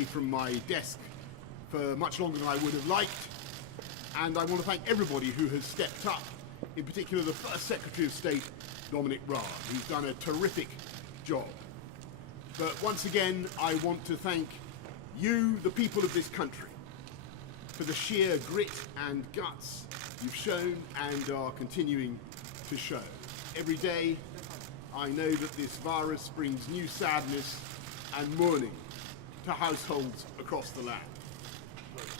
away from my desk for much longer than I would have liked, and I want to thank everybody who has stepped up, in particular the First Secretary of State, Dominic Raab, who's done a terrific job. But once again, I want to thank you, the people of this country, for the sheer grit and guts you've shown and are continuing to show. Every day, I know that this virus brings new sadness and mourning to households across the land.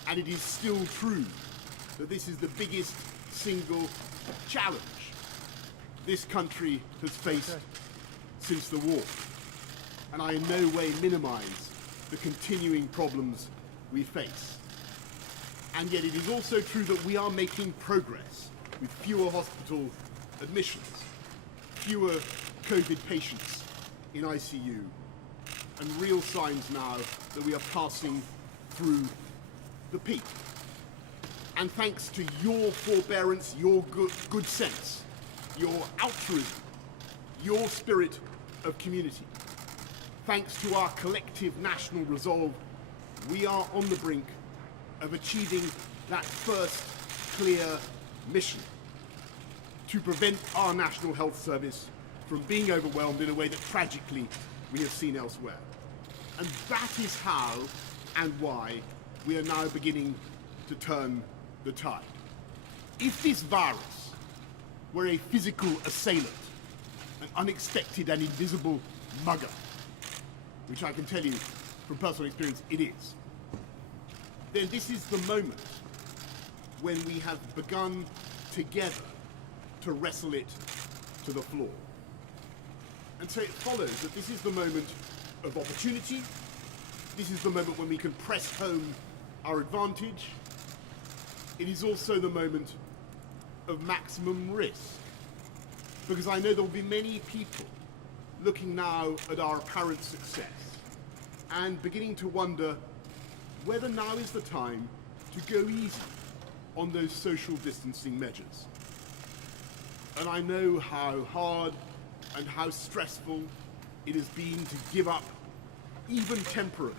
And it is still true that this is the biggest single challenge this country has faced since the war. And I in no way minimize the continuing problems we face. And yet it is also true that we are making progress with fewer hospital admissions, fewer COVID patients in ICU, and real signs now that we are passing through the peak. And thanks to your forbearance, your good sense, your altruism, your spirit of community, thanks to our collective national resolve, we are on the brink of achieving that first clear mission to prevent our National Health Service from being overwhelmed in a way that tragically we have seen elsewhere. And that is how and why we are now beginning to turn the tide. If this virus were a physical assailant, an unexpected and invisible mugger, which I can tell you from personal experience it is, then this is the moment when we have begun together to wrestle it to the floor. And so it follows that this is the moment of opportunity. This is the moment when we can press home our advantage. It is also the moment of maximum risk, because I know there will be many people looking now at our apparent success and beginning to wonder whether now is the time to go easy on those social distancing measures. And I know how hard and how stressful it has been to give up, even temporarily,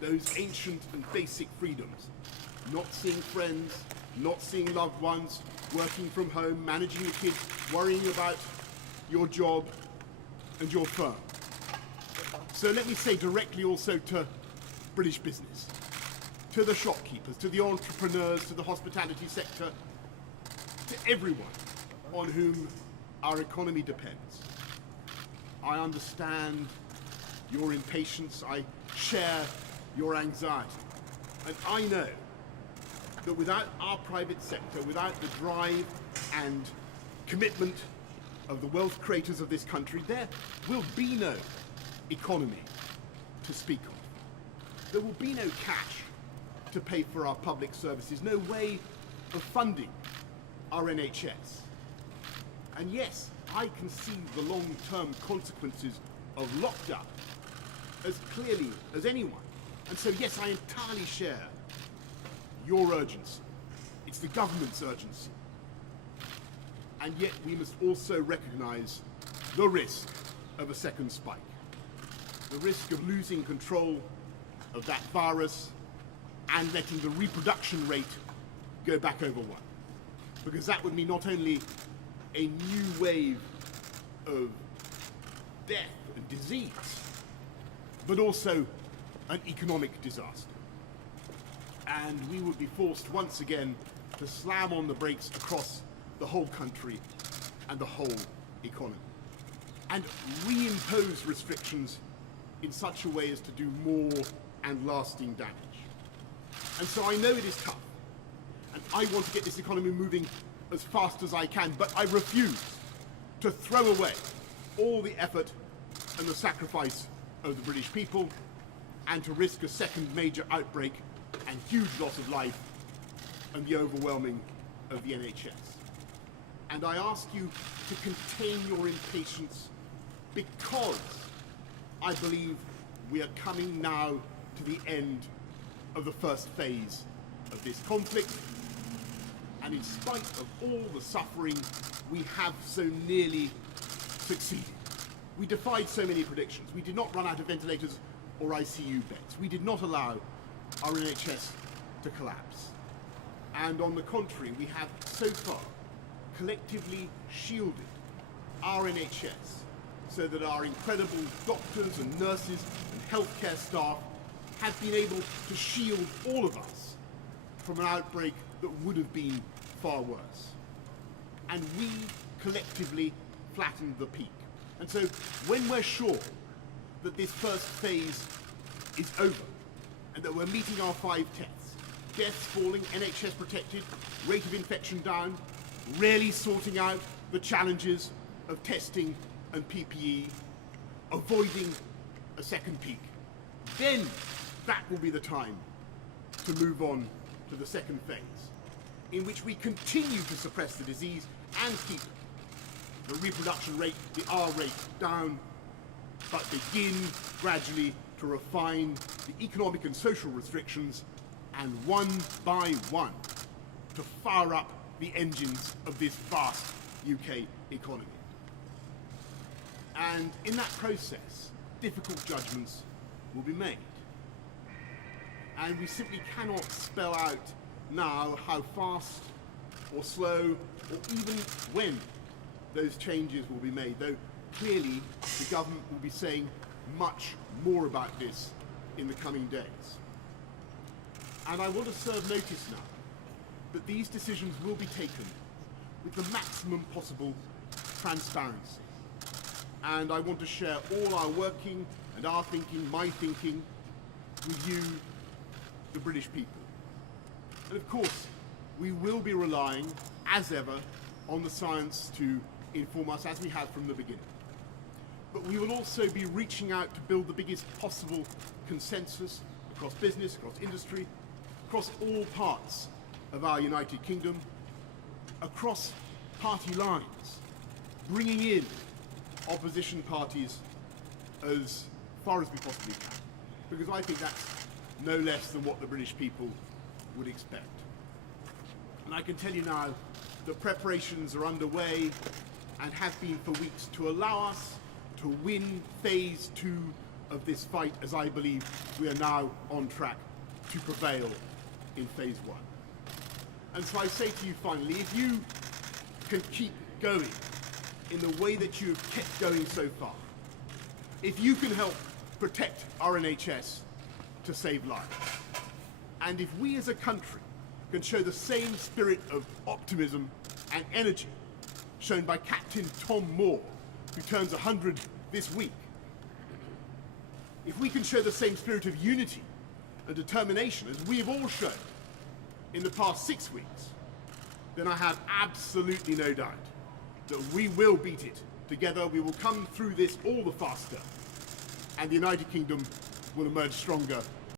those ancient and basic freedoms. Not seeing friends, not seeing loved ones, working from home, managing your kids, worrying about your job and your firm. So let me say directly also to British business, to the shopkeepers, to the entrepreneurs, to the hospitality sector, to everyone on whom our economy depends. I understand your impatience, I share your anxiety, and I know that without our private sector, without the drive and commitment of the wealth creators of this country, there will be no economy to speak of. There will be no cash to pay for our public services, no way of funding our NHS. And yes, I can see the long-term consequences of lockdown as clearly as anyone. And so yes, I entirely share your urgency. It's the government's urgency. And yet we must also recognize the risk of a second spike. The risk of losing control of that virus and letting the reproduction rate go back over 1. Because that would mean not only a new wave of death and disease, but also an economic disaster. And we would be forced once again to slam on the brakes across the whole country and the whole economy, and reimpose restrictions in such a way as to do more and lasting damage. And so I know it is tough, and I want to get this economy moving as fast as I can, but I refuse to throw away all the effort and the sacrifice of the British people, and to risk a second major outbreak and huge loss of life and the overwhelming of the NHS. And I ask you to contain your impatience, because I believe we are coming now to the end of the first phase of this conflict. And in spite of all the suffering, we have so nearly succeeded. We defied so many predictions. We did not run out of ventilators or ICU beds. We did not allow our NHS to collapse. And on the contrary, we have so far collectively shielded our NHS so that our incredible doctors and nurses and healthcare staff have been able to shield all of us from an outbreak that would have been far worse. And we collectively flattened the peak. And so when we're sure that this first phase is over and that we're meeting our 5 tests, deaths falling, NHS protected, rate of infection down, really sorting out the challenges of testing and PPE, avoiding a second peak, then that will be the time to move on to the second phase, in which we continue to suppress the disease and keep the reproduction rate, the R rate, down, but begin gradually to refine the economic and social restrictions, and one by one to fire up the engines of this vast UK economy. And in that process, difficult judgments will be made. And we simply cannot spell out now how fast or slow or even when those changes will be made, though clearly the government will be saying much more about this in the coming days. And I want to serve notice now that these decisions will be taken with the maximum possible transparency. And I want to share all our working and our thinking, my thinking, with you, the British people. And of course, we will be relying, as ever, on the science to inform us, as we have from the beginning. But we will also be reaching out to build the biggest possible consensus across business, across industry, across all parts of our United Kingdom, across party lines, bringing in opposition parties as far as we possibly can, because I think that's no less than what the British people would expect. And I can tell you now that preparations are underway and have been for weeks to allow us to win phase 2 of this fight, as I believe we are now on track to prevail in phase 1. And so I say to you finally, if you can keep going in the way that you have kept going so far, if you can help protect our NHS to save lives, and if we as a country can show the same spirit of optimism and energy shown by Captain Tom Moore, who turns 100 this week, if we can show the same spirit of unity and determination as we've all shown in the past 6 weeks, then I have absolutely no doubt that we will beat it together. We will come through this all the faster, and the United Kingdom will emerge stronger